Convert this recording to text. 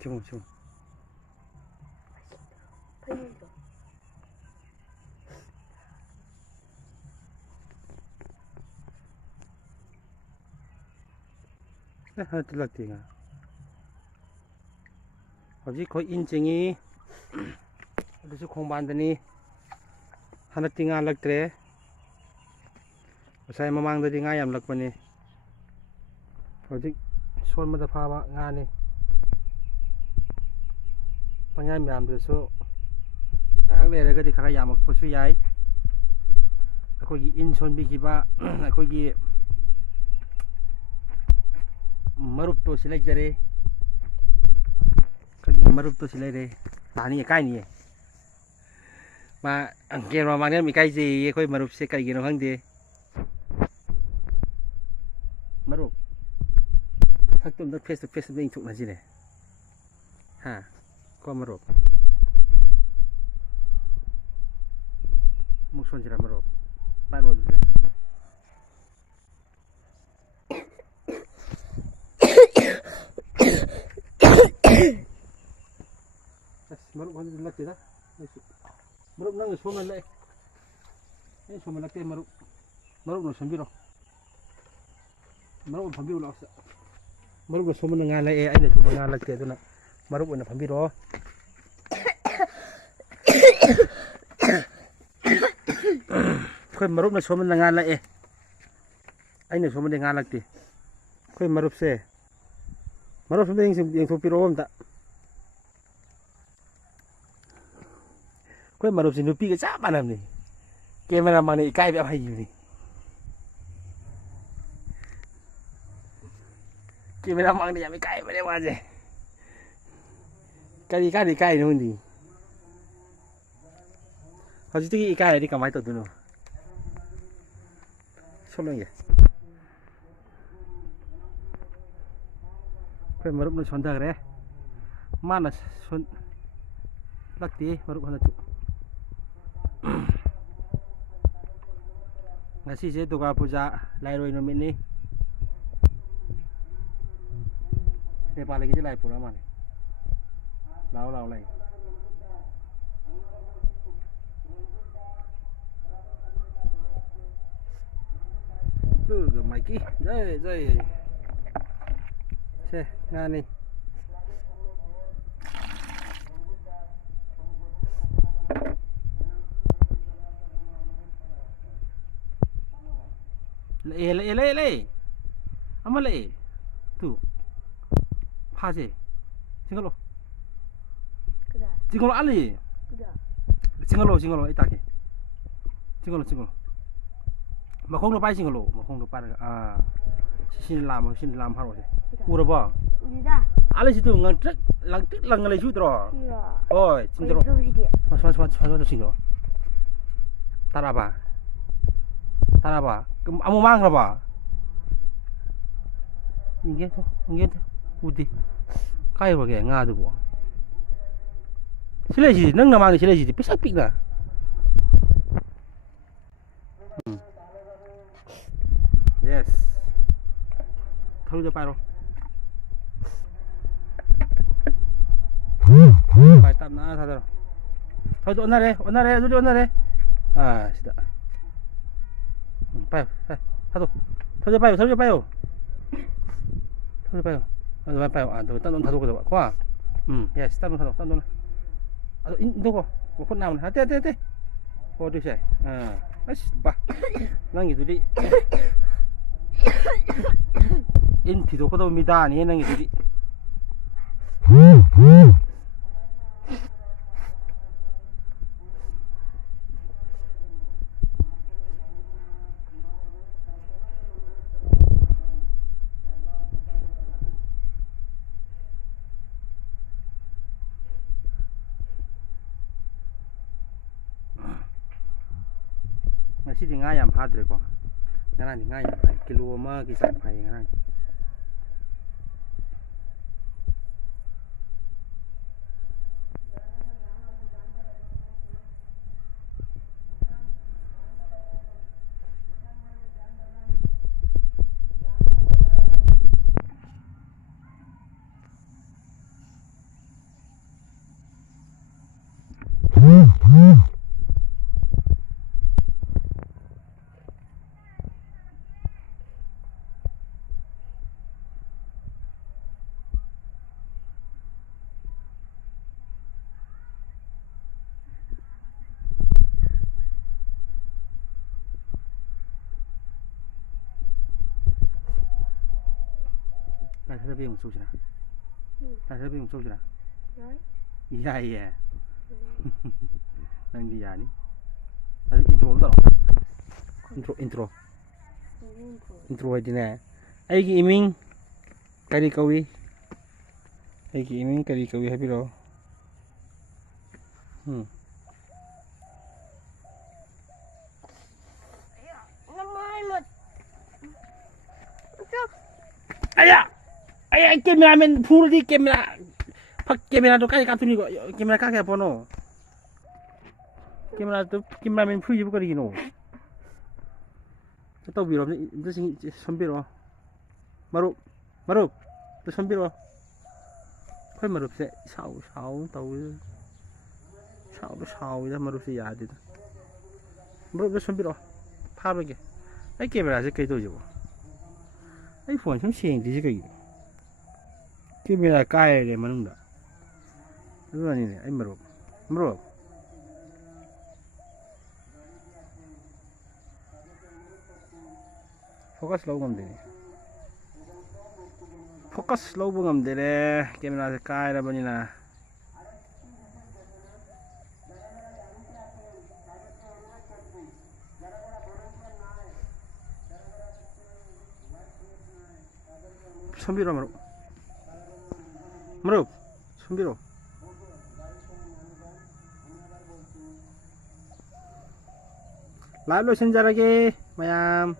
좀 좀. 하나 들락대가. 어제 거의 인증이 그래서 공부한다니 하나 띵아 락드래. saya memang tadi ngayam lak pani project son ma da pha ba nga ni pangay myam de so ngak le ga di khara yamak pa su yai akoi gi in son bi ki ba akoi gi marup to silai jare kagi marup to silai re tani kai ni ma angker ma mang ne mi kai ji akoi marup se kai gi no hang de marup thak tum da face to face ding thuk na ji ne ha ko marup muk son jira marup ba ro de marup han lat da marup nang so man le ni so man lat marup marup no sambiro marup phambiu la sa marup no so man nga le ai le so man nga lat te duna marup na phambiro khoi marup na so man nga la ai ne so man nga lak te khoi marup se marup so ding yang so piro om ta khoi marup sin nupi ga cha banam ni camera mang ni kai ba hai ni camera mang ni ya mai kai ba de wa je kai no ni hojiti kai di kamai to duno solong ye khoi marup no sonda gre mana son lakti marup hana chu ngasi se Durga Puja lairoi no mini Nepal lagi je lai pura mane lao lai Durga Maiki jai se ngani le ama le tu pha je singalo singalo ali singalo itake singalo makhong lo pai singalo makhong lo par sin lam pharo je ura ba ali situ ngang trek lang le su tro oi singalo mas singalo taraba amu mang ba inget udi kai ba ge nga du bo sile ji nang na mang sile ji pisak pik na yes thalu ja paro pai tap na tha da thoi to onare du onare sida payo thado thoi payo tan thado ko ba kwa yes tan thado na ndo ko ko nam ha te ko du sai as ba nang i du di in thido ko do mi da ni nang i du di ngasi di ngayam padre ko ngana ni ngayam pai kilo ma ki sa pai ngana 라이트를 못 쏘지나. 라이트를 못 쏘지나. 야예. 낭디 야니. 아주 인트로 온다. 인트로 해지네. 아이기 이밍 까리 까위. 아이기 이밍 까리 까위 해비로. 아야! 아야, cameraman full di camera. Pak camera tu kai katuni ko. Camera ka kaya pono. Cameraman full jibu kari no. Tahu biro, itu sing sambiro. Marup. Tu sambiro. Kau marup se sao tahu. Sao dah marup se yad itu. Marup tu sambiro. Phá ke. Ai camera se kai tu jibu. Ai phone sing sing di se kai. Camera kaya le manunda. Itu ni ai marup. Focus low ngam de. Focus low bu ngam de le. Camera se kaya la bani na. 선비로 마루 선비로 라이브 로션 잘하게 마얌